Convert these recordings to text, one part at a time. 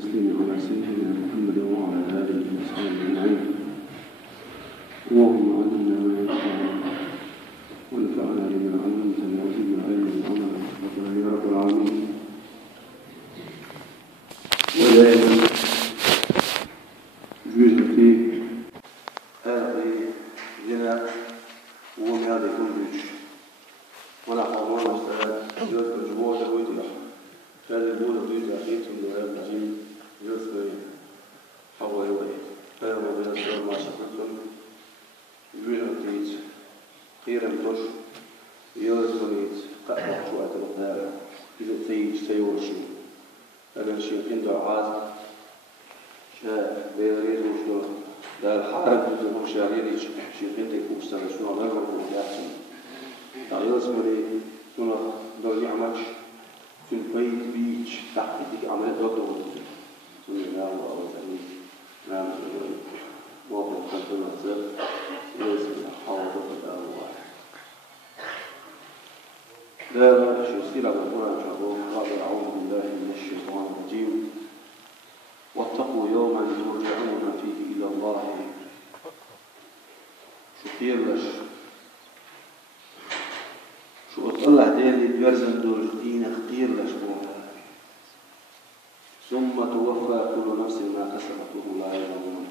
على سيدنا محمد وعلى آله وصحبه أجمعين. اللهم علمنا ما ينفعنا وانفعنا بما علمتنا وزدنا علما وعملا وفقنا يا رب العالمين. ودائما جوزتي هذه لنا وهم هذا يكون جوج ولا حرمان استاذ جوز الجمهور ويطلع هذا يقول ويطلع خيتهم لغاية العجيب جوز حوالي وعيد هذا ما بين السؤال مع شخصكم جوزتي خيرا بطش يوز وليد قأنا شو أتبقى إذا تيورشي هذا الشيء عنده عاد شاء بيريد وشلون ده الحارب بدهم شارين شيء عندك وستنا شنو غير وجاهين تعيش مري شنو دول عملش في البيت بيتش تحت ديك عملت رد شنو نعم أو زين نعم موقف كنترول الزر لازم نحاول الأول ده شو يصير على القرآن شابوه قال أعوذ بالله من الشيطان الرجيم واتقوا يوما ترجعون فيه إلى الله شو كيرلش شو أطلع ديالي بيرزن دول دين اختيرلش بوها ثم توفى كل نفس ما كسبت وهم لا يظلمون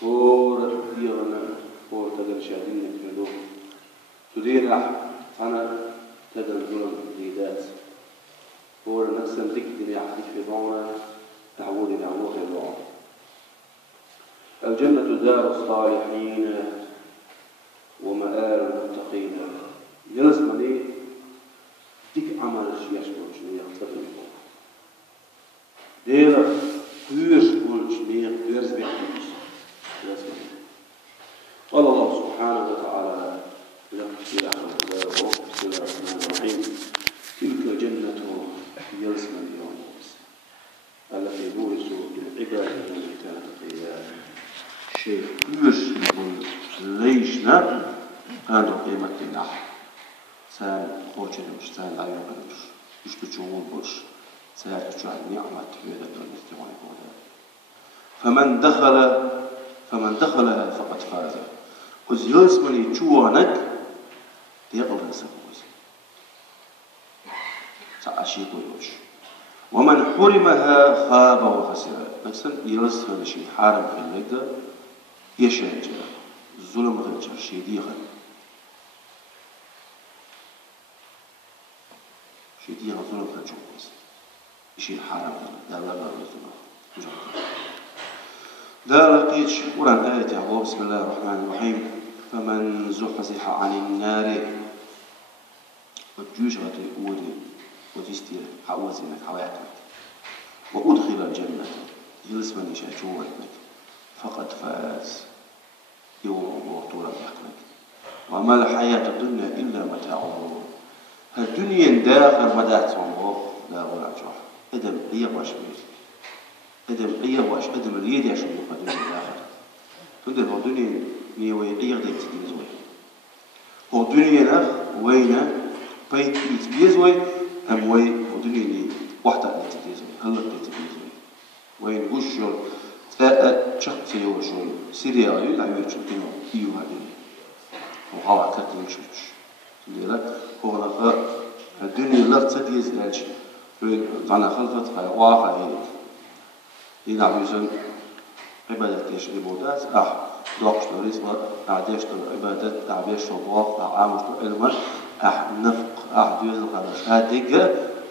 فور ديانا فور تقل شاهدين يكملوه تدير أنا تقل ظلم ريدات فور نفسا ذكر يحدث في ضونا تعود نعوه الله. الجنة دار الصالحين ومآل المتقين. جلس مني ديك عمل شيء يشبه شنو يختفي دير كيرش كل شنو كيرش بيحكي جلس مني. قال الله سبحانه وتعالى في آخر بسم الله الرحمن الرحيم تلك جنة جلس مني يوم التي نورث للعباد التي كانت فيها شيء يقول ليشنا هذا قيمة النحو سان خوشن مش سان لا يقدرش مش تشوفون بوش سان تشوف نعمة في هذا الاستواء فمن دخلها فقد فاز كوز يسمني تشوانك يقبل سبوز سأشيء كويش ومن حرمها خاب وخسر مثلا يرسل شيء حارم في اللقة يشاجر الظلم غير شيء ديغا ظلم غير جوز شيء حارم لا ظلم لا لقيت قرآن آية بسم الله الرحمن الرحيم فمن زحزح عن النار والجيش غير وتستير حوازنك حواتك وأدخل الجنة يلسمني شاجوتك فقد فاز يوم وطولا يحقنك وما الحياة الدنيا إلا متاع الغرور الدنيا داخل مدات صنبوق لا ولا جوح أدم أيواش بيت أدم أيواش أدم اليد يشوف الدنيا داخل تندر هو الدنيا نيوي أيغ ديك تديزوي هو الدنيا نخ وين بيت يتبيزوي هم وي ودنيني واحدة اللي تديزوي هلا اللي تديزوي وين وشول تلاقى شخص سيو شول سيريا لا يوجد كينو إيو هذه وهوا كتير مشوش ليلا هو نقا الدنيا لا تديز ليش أنا خلفت خير واحد ينعم يزن عبادة إيش عبادات دوقش بريسما عديش عبادات عبيش وضاق عامش علما نفق جوز الخمس هاديك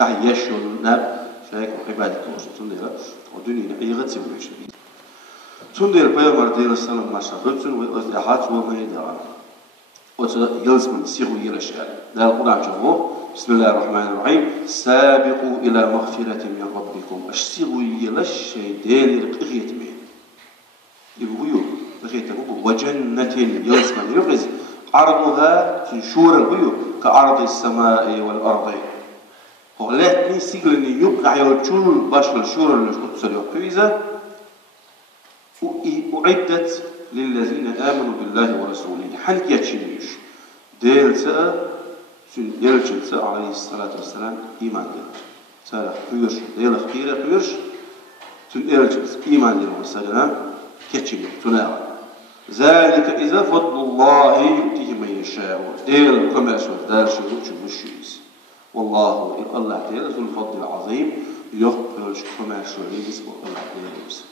يشول ناب شايك عبادة وشتون ديلا ودنيا أيغت سوي شديد تون ديل بيامر ديل السلام ما شافرتون وأصلحات وما يدعى وتجلس من سيغو يلاشال ده القرآن جمهور بسم الله الرحمن الرحيم سابقوا إلى مغفرة من ربكم أشتغوا يلاش ديل القغيت مين يبغيو بغيت وجنة يلس من يغز عرضها تنشور البيو كعرض السماء والأرض وغلات ني سيغلني يبقى يوتشول باش الشور اللي قدس اليوكويزة وأعدت للذين آمنوا بالله ورسوله حنك يتشنيش ديل سأ يلجل سأ عليه الصلاة والسلام إيمان ديل سأ قيرش ديل خير قيرش Tün elçimiz iman edin olsaydı keçilik tünağı. Zalika iza fadlullahi yu'tihi men yeşâ'u. Değil kömer söz dersi uçmuşuz. Wallahu Allah Teala zul fadlil azim. Yok ölç kömer söyleyiniz bu Allah Teala'mız.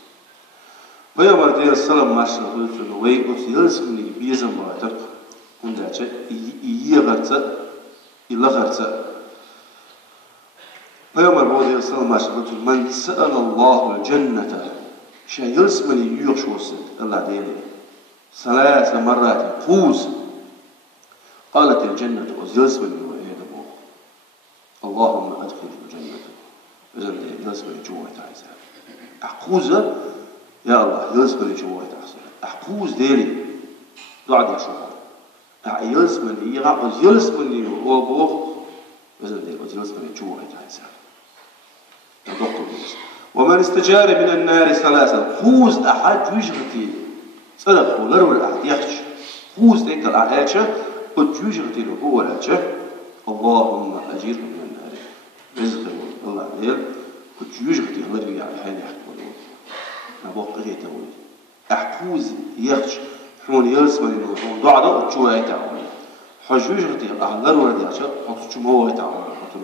Peygamber Teala sallam maşallah ölçünü ve otiyelsini bir zaman var. Ondaça iyi garça illa garça. Peygamber Teala sallam maşallah men sa'alallahu cennete şey yelsmeni yuş olsun Allah Teala. ثلاث مرات يقوز قالت الجنة وزيلسمني وإيدبو اللهم أدخل الجنة إذن يلسمني جوه تعيسى أحقوز يا الله يلسمني جوه تعيسى أحقوز ديلي دعد يا شوفر يلسمني يلسمني وبوخ إذن يلسمني جوه تعيسى ومن استجار من النار ثلاثة خوز أحد وجهتي صدق ولرو الأحد يخش خوز ذيك الأعاجة وتجوجغتي له هو الأعاجة اللهم أجير من النار رزق الله عليه وتجوجغتي الله رجع الحين يحكمون نبوق غيته ولي أحكوز يخش حون يرسمني له حون ضعده وتشوه يتعامل حجوجغتي الله رو الأعاجة وتشوه هو يتعامل حتى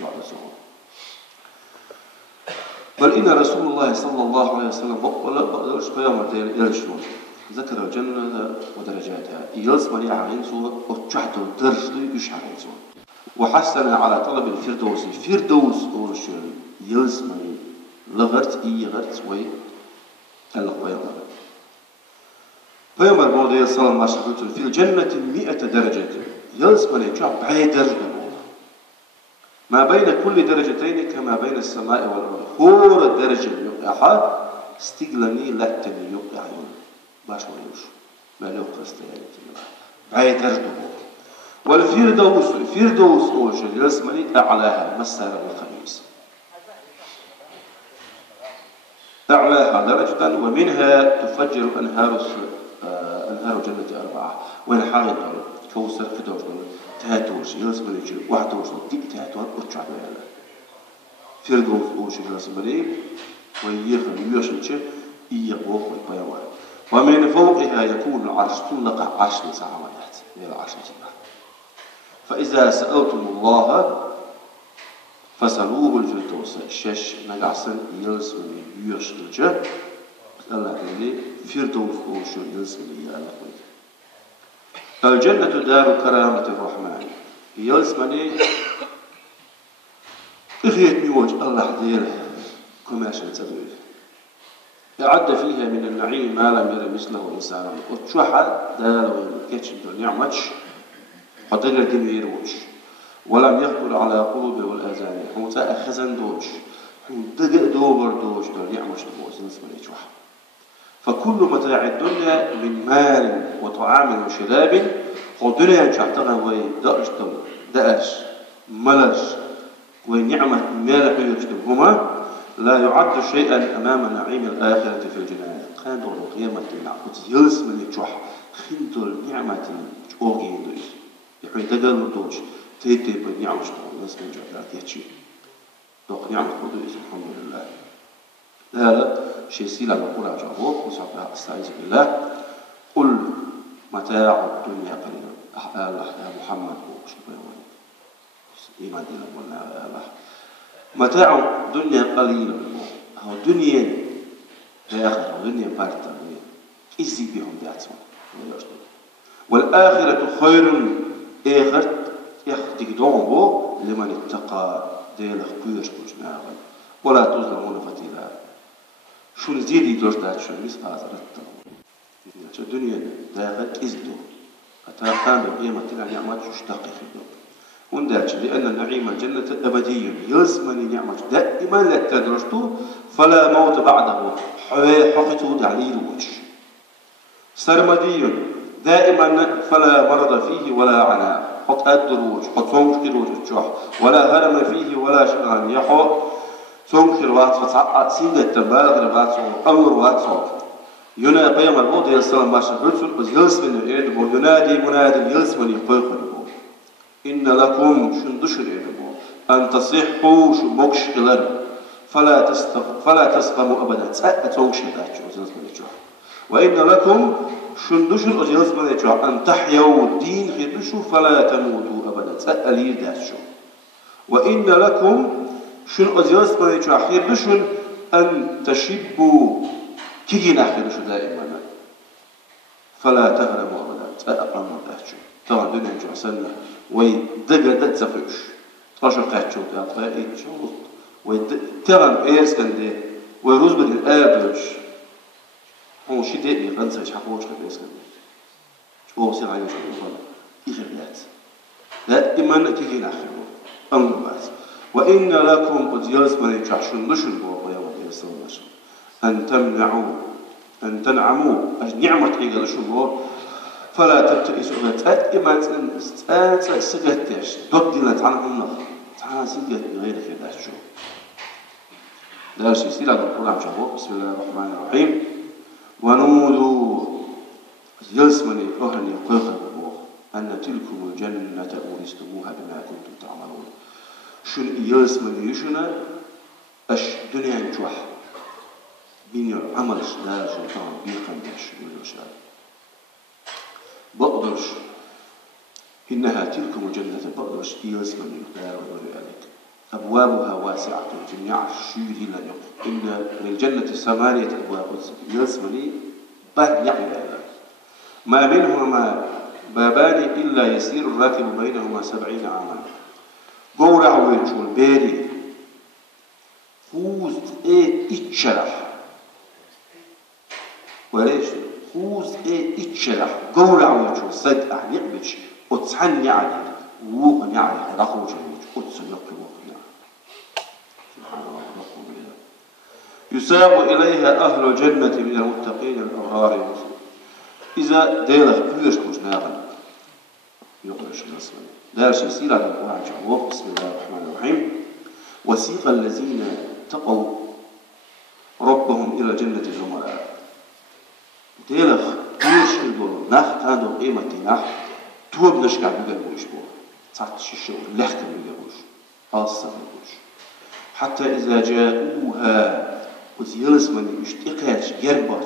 ضعده سوا بل إن رسول الله صلى الله عليه وسلم ولا بقدرش قيامة يرشون ذكر الجنة ودرجاتها يلزمني عين صور وتشحت درجتي يشحن صور وحسن على طلب الفردوس الفردوس ورشون يلزمني لغرت غرت وي تلق قيامة قيامة بعد صلى الله عليه وسلم في الجنة 100 درجة يلزمني شعب بعيد درجة ما بين كل درجتين كما بين السماء والأرض فور الدرجة يقعها استقلني لتني يقع باش ويوش ما له قصد يعني بعيد درجة والفردوس أوش يسمني أعلاها مسار الخميس أعلاها درجة ومنها تفجر أنهار جنة 4 وين حاجة كوثر فدوش تهاتوش يلزمني شيء واحد توش ديك تهاتوش أرجع بيها فردوس أوش يلزمني ويخل يوشل شيء يقوم ويبيوان ومن فوقها يكون العرش تلقى عرش سماوات من العرش الله فإذا سألتم الله فسألوه الفردوس الشش نقعسن يلزمني يوشل شيء الله يلي فردوس أوش يلزمني يا الله الجنة دار كرامة الرحمن يلزمني إخيت ميوج الله ديره كما شنتدوي أعد فيها من النعيم ما لم ير مثله إنسان وتشوحا دار ويكتش نعمتش قدر الدين يروج ولم يخطر على قلوب والآذان حموتا أخزن دوج دقق دوبر دوج دور نعمتش دوج نسمى يتشوحا فكل متاع الدنيا من مال وطعام وشراب والدنيا تعتقد وهي دأش ملش ونعمة مالك يجتمهما لا يعد شيئا أمام نعيم الآخرة في الجنان كان دور قيامة العقود يلس من يتشوح خندل نعمة أوغي دوش يحوي دقل دوش تيتي بنعمة شطور ناس من جعلات يتشي دوق نعمة دوش الحمد لله هذا شيء سيلا نقول أجابوك وصعبها أستعيذ بالله قل متاع الدنيا قليل الله يا محمد إيمان دينا قلنا الله متاع الدنيا قليل هو دنيا آخر ودنيا بارتا إزي بهم داتهم والآخرة خير آخر يخدك دومبو لمن اتقى ديلخ كويرش كوشناغل ولا تظلمون فتيلا شو نزيد يدوش دات شو مس آزرت الدنيا داخل إزدو أتاقام بقيمة النعمات يشتقي في الدنيا وندرج لأن النعيم الجنة أبدي يلزمني نعمة دائما لا تدرجته فلا موت بعده حقته تعليل وجه سرمدي دائما فلا مرض فيه ولا عناء حط الدروج حط صنخر وجه ولا هرم فيه ولا شغل يحو صنخر واتفت سيدة تبادر واتفت أمر واتفت ينا قيام البوض يلسلم باشا بلسل ويلسمني الإرد وينادي مناد يلسمني قيقني إن لكم شندشر إلمو أن تصحوا شو مكشكلر فلا تسقموا أبدا تأتون شداتشو أزيلس منيتشو وإن لكم شندوشن أزيلس منيتشو أن تحيوا الدين خيدوشو فلا تموتوا أبدا تأليل داتشو وإن لكم شن أزيلس منيتشو خيدوشن أن تشبوا كيجينا خيدوشو دائما فلا تهرموا أبدا تأقموا داتشو طبعا دنيا جو سنة ويدقر دات زفوش تاشو قاتشو تأطفاء إيتشو وتغم إيرسكندي ويروز بدي الآبرج هو شيء دائما يغنسى يشحقوش لك إيرسكندي هو سير عيوش بالإنفال إخبرات دائما كيكين أخيرو أنبات وإن لكم قد يلزمني تحشن نشن بوضع يوم الإيرسكندي أن تمنعوا أن تنعموا نعمة إيجا نشن بوضع فلا تبتئسوا دائما سقتش تبدلت عنهم نخ تعال سقت بغير كده شو درس يصير على القرآن شوفوا بسم الله الرحمن الرحيم ونودوا يلزمني أهلي قلقوا أن تلكم الجنة أورثتموها بما كنتم تعملون شن يلزمني يشنا أش دنيا نجوح بين العمل لا شيطان بيقندش بالرشاد بقدرش إنها تلكم الجنة بقدرش يلزمني لا ودوري عليك أبوابها واسعة جميع الشيوخ لا يقف إن للجنة 8 أبواب يلزمني به يعني ما منهما بابان إلا يسير الراكب بينهما 70 عاما قورع ويجول بيري خوز إتشرح وليش خوز إتشرح قورع ويجول صد أحنيق بيش وتسحن يعني ووقن يعني رقوش وتسن يقلب يساق إليها أهل الجنة من المتقين الأبرار المسلمين إذا ديلخ كلش مجناغا يقرش الأسلام دارش يسير على القرآن شعوه بسم الله الرحمن الرحيم وسيق الذين تقوا ربهم إلى الجنة زمراء ديلخ كلش يقول نخ كانوا قيمة نخ توب نشكع بيقبوش بوه تعطش الشغل لحكم بيقبوش خاصة بيقبوش حتى إذا جاءوها وزيلس من يشتقاش يربع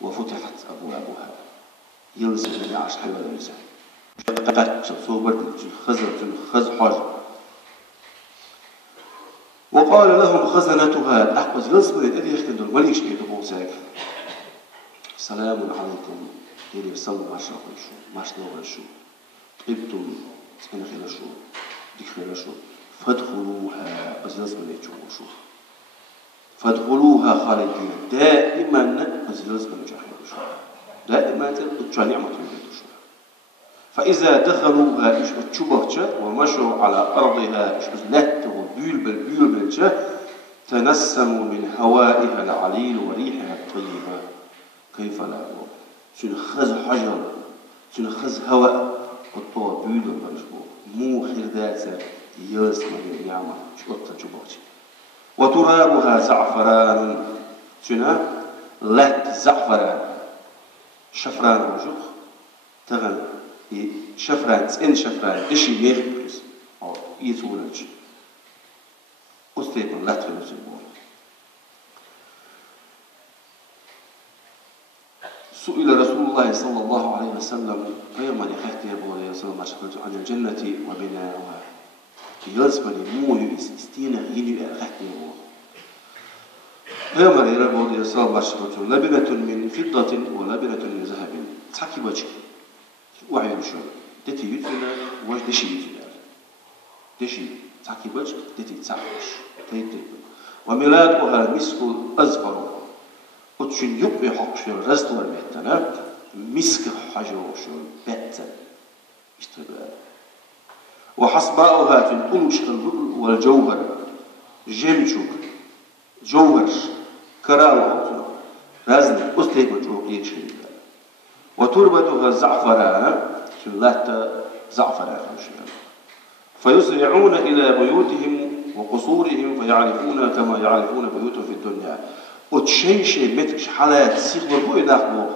وفتحت أبوابها يلس من يعش حيوان النساء اشتقاش صوبرت خز حاجة وقال لهم خزنتها أحوز يلس من الذي يختندون وليش يدبو ساك سلام عليكم يلي يصلوا ماشنا خلشو ماشنا خلشو طيبتم تسكن خلشو ديك خلشو فادخلوها يلس من يتشوفوا فادخلوها خالدين دائما يلس من يتشوفوا دائما تلقوا نعمة يتشوفوا فإذا دخلوها يشبهتش ومشوا على أرضها يشبهتوا بيل تنسموا من هوائها العليل وريحها الطيبة كيف لا يقول سنخز حجر سنخز هواء قطوة بيل بالبلشبو مو خردات يلس من النعمة شبهتش وترابها زعفران سنة لات زعفران شفران وجوخ تغن شفران إن شفران إشي ميخبرز أو يتولج أستيقن لا تخلص البول سئل رسول الله صلى الله عليه وسلم فيما يخيط يا أبو عليه وسلم عن الجنة وبناؤها يلزمني مو يستينا يلي أخيط يا أبو فيما يرى أبو عليه وسلم لبنة من فضة ولبنة من ذهب تحكي وجهي وعي شو دتي يتنا واش دشي يتنا دشي تحكي وجه دتي تسعش تيتي وملاكها مسك أزفر وتشن يبقي حق شو رزق والمهتنا مسك حجر شو بتن اشتغل وحصباؤها في الأنش اللؤلؤ والجوهر جمشك جوهر كراوة رزق أستيق وجوه يشري وتربتها زعفران شلات زعفران فيسرعون إلى بيوتهم وقصورهم فيعرفون كما يعرفون بيوتهم في الدنيا وتشيشي متكش حالات سيخبر بوئي ناخبوه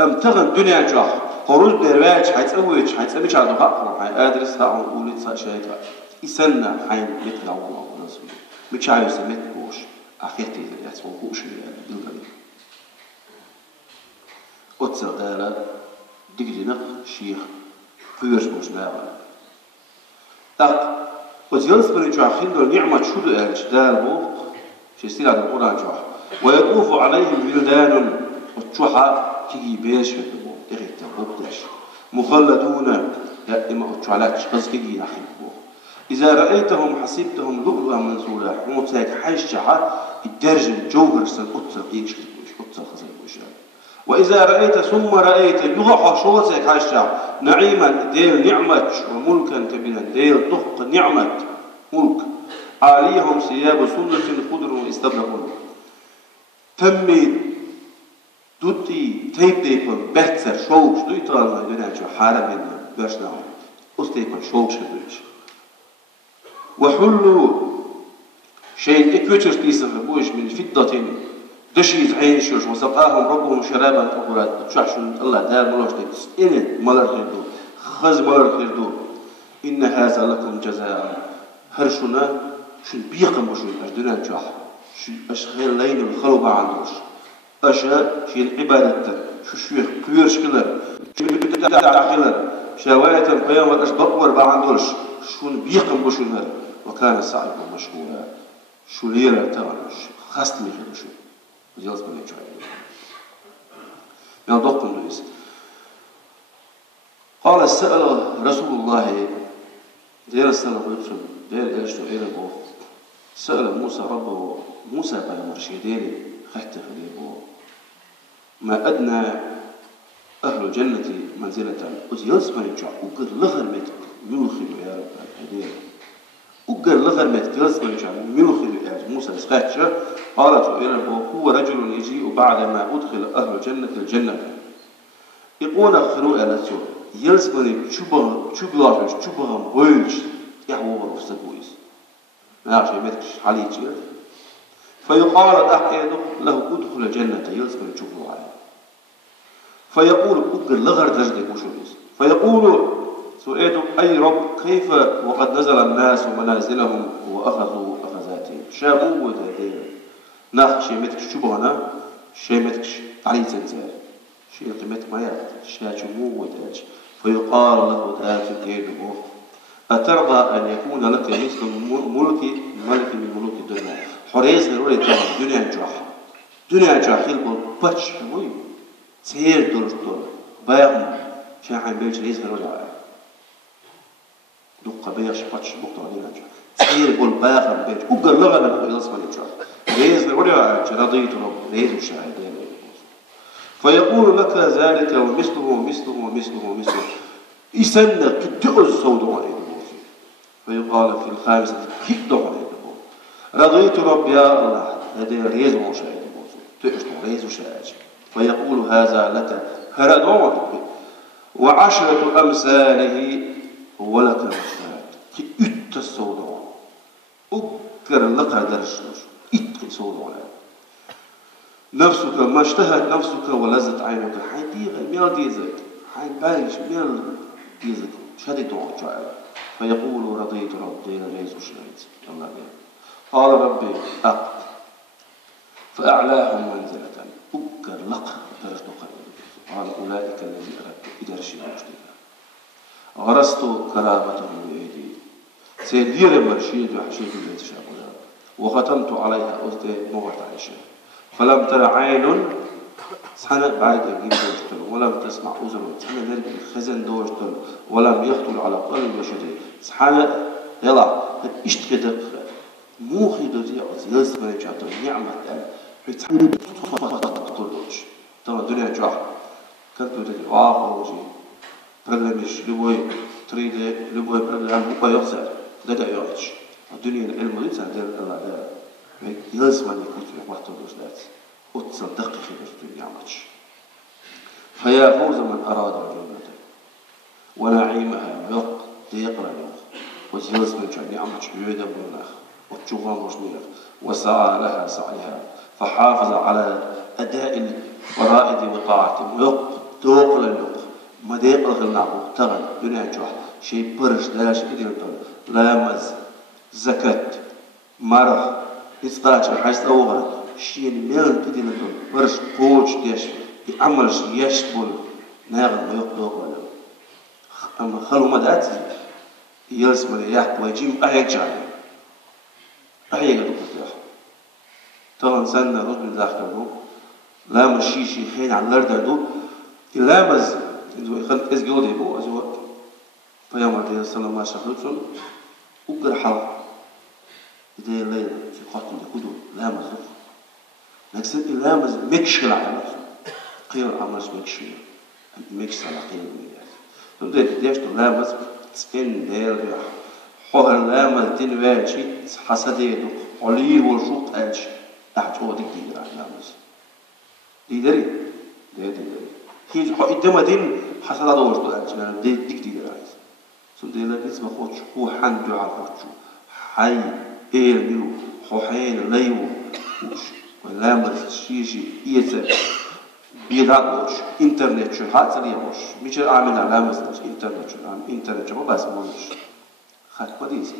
أم تغن دنيا جاح خروج برواج حيتأويج حيتأميش على دقاء حي أدرس هاون قولت شايفة إسنا حين متلعون أو نصبه متشعر يسمت بوش عفيتي إذا يحسبوا كوش يعني بالغني أتصل قال دقدي نق شيخ كيرش مش نابا وزيلس بن جاحين دول نعمة شدو الجدال بوق في سيرة القرآن جاح ويطوف عليهم ولدان وتشوحا كي بيش في البوق تغيت بوق داش مخلدون يا إما أتشعلات شخص كي يحين بوق إذا رأيتهم حسبتهم لؤلؤا منثورا موتاك حيشها الدرجة الجوهر سن أتصل قيش أتصل خزين وشان وإذا رأيت ثم رأيت يغح شوتك حيشها نعيما ديل نعمة وملكا كبيرا ديل طق نعمة ملك عليهم ثياب سنة خضر واستبرقون تمي دوتي تيب ديبل بحثر شوكش دويتان ما يدونها شو حارمين برشنا أستيبل شوكش دويش وحلوا شيء إكوتر تيسن ربوش من فضة دشيز عينشوش وسقاهم ربهم شرابا طهورا تشحشون الله دار ملوش تيس إن ملر خيردو خز ملر خيردو إن هذا لكم جزاء هرشنا شو بيقم وشو أجدنا جاح شو أشخير لين الخلو بعندوش أشا شو العبادة شو كبيرش كلر شو كلر شواية القيامة أش بقور بعندوش شو بيقم وشو هر وكان سعيكم مشكورا شو ليلة تغنش خاستني في شو وجلس من الجاي من ضقم ليس قال سأل رسول الله دير السنة قلتم دير إيش دير بو سأل موسى ربه موسى بن مرشدين خحته في ما أدنى أهل الجنة منزلة وجلس من الجاي وقال لغر مت ملخي يا رب هديه وقال لغر مت جلس من الجاي ملخي يا موسى سخاتشه قالت إلى هو رجل يجيء بعدما أدخل أهل الجنة الجنة يقول أخروا إلى سوء يلسبني شبه بويش يحوه رفسبويس ما أعرف يمتكش عليه جير فيقال أحيانا له أدخل الجنة يلسبني شبه عليه فيقول أقل لغر تجدي بوشويس فيقول سؤال أي رب كيف وقد نزل الناس منازلهم وأخذوا أخذاتهم شابوا وتهدير ناخ شيء متك شبهنا شيء متك عليه زنزال شيء قيمتك ما يعرف شيء شمو وتاج فيقال له تاج كيده أترضى أن يكون لك مثل ملك من ملوك الدنيا حريز غير تمام دنيا جاح دنيا جاحيل بول بتش مهم سير دور بايعهم شيء عن بيج ريز غير جاح دق بيش بتش بقطع دنيا جاح سير بول بايعهم بيج وقال لغة من يصل الجاح ريز ورجع رضيت رب ريز الشهادين فيقول لك ذلك ومثله ومثله ومثله ومثله يسنى تدعو الصوت فيقال في الخامسة تدعو رضيت رب يا الله هذا ريز وشهاد تقشط ريز وشهاد فيقول هذا لك هردوا وعشرة أمثاله ولك الشهاد كي الصوت أكر لك درش إتقي صوت على نفسك ما اشتهت نفسك ولذت عينك حين ديغ ميل ديزك حين بايش ميل ديزك شهدت وعجائل فيقول رضيت رب دين ريز وشهيد الله بيه قال ربي أقد فأعلاهم منزلة أكر لق درجة قريب قال أولئك الذي أردت إدرشي مجددا غرست كرامتهم بأيدي سيدير مرشيد وحشيد البيت شاقنا وختمت عليها أزدي مغرت عيشة فلم ترى عين سنة بعد أجيب دوشتل ولم تسمع أذن سنة نرجع الخزن دوشتل ولم يخطر على قلب بشري سنة يلا اشتكت موخي دوتي أزيز من جاتو نعمة في سنة تطلعش ترى الدنيا جاح كنت تريد واقعي برنامج لبوي تريد لبوي برنامج بقى يخسر ده يعيش الدنيا العلم ليس عند الله ده لازم أن يكون في وقت الوجدات وتصدق في برد النعمة فيا فوز من أراد الجنة ونعيمها يقرأ وزيز من جاء نعمة بيودا بناخ وتشوفان وشنيخ وسعى لها سعيها فحافظ على أداء الفرائض وطاعته ويقتوق للنق مديق الغنى وقتغل دنيا جوح شيء برش داش إدين لامز زكاة مرح يستطيع حاجة أوغل شيء ميل تدين دون برش قوش ديش يعمل شيء يشبل ناغد ما يقدر ولا أما خلوا ما داتي يلس من يحكي ويجيم أحيك جاي أحيك دكتور طبعا سنة رجل من ذاك لا مشي حين على الأرض لا مز إنه خلت إز جودي بو أزوا فيوم عليه السلام ما شخصون وقر حلق إذا الليل في قاتل يكودو لا مز نكسب لا مز مكشل على قيل عمرش مكشل مكشل على قيل مياه تبدأ تديش لا مز تسكن دير حوار لا مز دين واجي حسد يدو عليه والشوط أج أحجو ديك دير على لا مز ديري هي قدام دين حسد هذا وش أج يعني ديك دير عايز سو دير لك اسمه خوش هو حن دعاء خوش حي ميلو حين ليو ولا مز شيء يسر بيداتوش إنترنت شو هات ليوش مش أعمل علامة إنترنت شو عم إنترنت شو بس مش خات بديس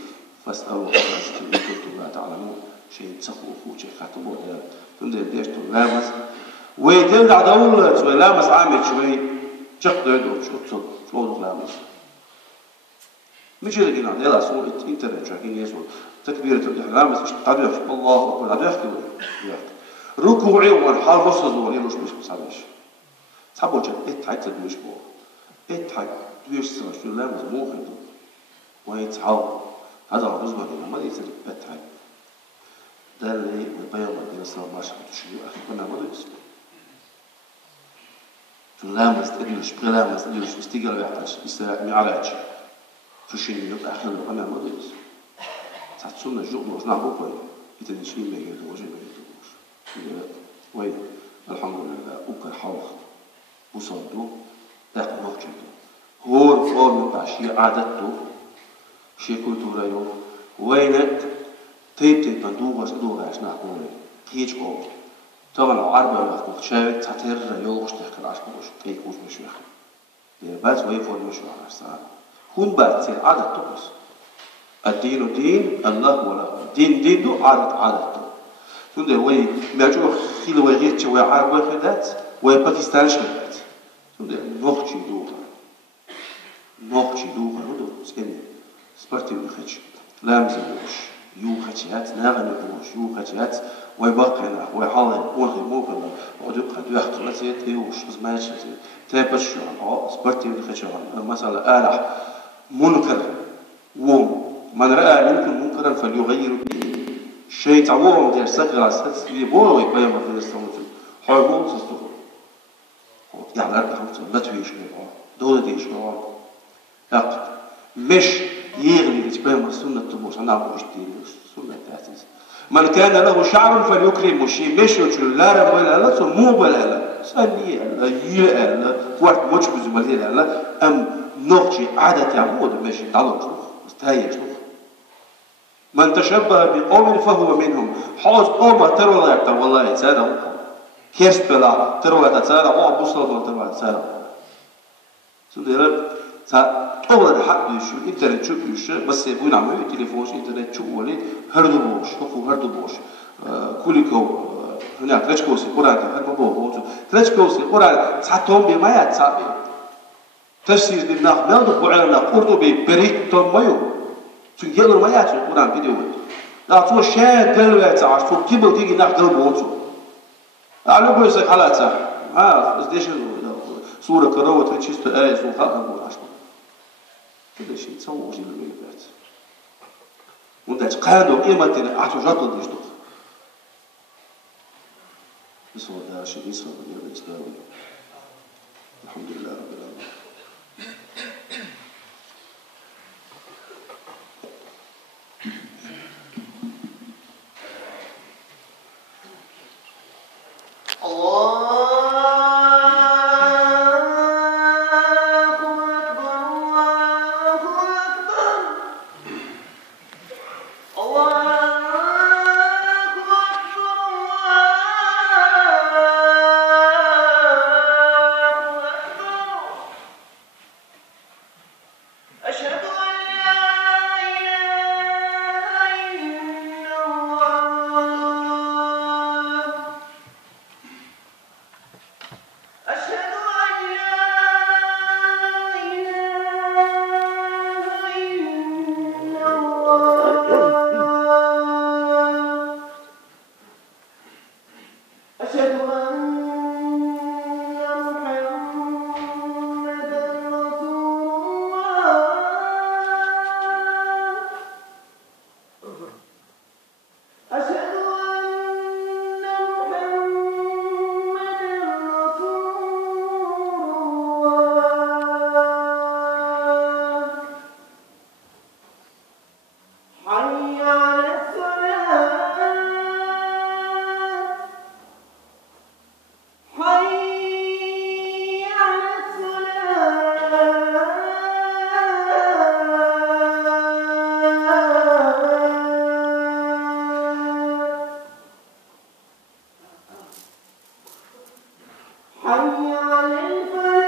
فاسألوا إن كنتم لا تعلمون شيء تسخوا خوش خاتموا ده تندر ديش تلامس ويدل على دولة ولامس عامل شوي شق يدو شو شو لامس مش اللي قلنا يلا صور إنترنت شو كين يسوع تكبيرة الإحرام مش قادر يحكي الله أكبر قادر يحكي ركوعي والحال بص زوري مش مسابش صابو جد اتحد مش بو اتحد دويش سر شو لا مزموخ ويتعاو هذا الرجل ما يصير اتحد ده اللي البيان ما يصير ماشي شو اخي كنا ما يصير لامس ادلش بلامس ادلش استيقظ يحتاج يستمع علاج شو شيء يبقى اخر انا ما يصير تحسون الجوع مش نعبو كوي يتنشي ما يدوش ما يدوش وين الحمد لله وكل حوخ وصلتو داق نوتشتو هور فور متعشي عادتو شي كولتورا يو وينت تيب بندوغاش دوغاش نحكولي كيج قول طبعا العربة يحكو شاوك تحتر يوغش تحكي عشكوش كيكوش مشوخ بس ويفور مشوخ عشان هون بات تصير عادتو بس الدين دين الله ولا دين دو عادتو تندر وي ماجو خيل وغيرت وي عربة خدات وي باكستان شدات تندر نوختي دوغا ندو سكني سبارتي ويخيتش لامزوش يوخيتشات ناغن يوخيتشات وي باقينا وي حالي ونغي موكنا ودوقا دوحت لسيت يوش زماش تابش سبارتي ويخيتش مثلا آلح منكر من رأى منكم منكرا فليغير شيء تعوهم دير سكر أساس يبورو يقيم في الاستموت حرمون سستغل يعني أربع خمسة ما تويش نبعه دولة ديش نبعه لقد مش يغني يتقيم السنة تبوش أنا أبوش ديش سنة تأسيس من كان له شعر فليكرم مشي مش يقول لا رب ولا لا مو ولا لا سني لا يلا وقت مش بزملي لا أم نقطي عادة يعمود ماشي تعلق مستهيج من تشبه بقوم فهو منهم حوز قوم تروى يكتر والله يتسانا كيرس بلا تروى تتسانا هو بوصل تروى تتسانا سودير تقول الحق يشوف انترنت شوف يشوف بس يبون عملوا تليفون انترنت شوف وليد هردو بوش شوفوا هردو بوش كوليكو هناك تريشكوسي قرآن هذا بوه تريشكوسي قرآن ساعتهم بمايات سابي تفسير بالناخ ناخذ على قرطبي بريك توم مايو شو يقدر ما يعرف القرآن فيديو لا تو شاد قلبه تعرف شو كيبل تيجي ناخذ قلبه وتو على بويسك حالات صح بس ديش صورة كروة تريشيست آيس وخلق نقول عشان كذا شيء تصور شيء بالبيت وانت قادو قيمة تنا أحسن جاتو ديش تخ بس هو ده شيء يسوى من الإسلام الحمد لله رب العالمين أشهد أن لا إله إلا الله أشهد أن محمدا رسول الله. أشهد أن محمدا رسول الله. حي على الصلاة. حي على الصلاة. حي على الفلاح.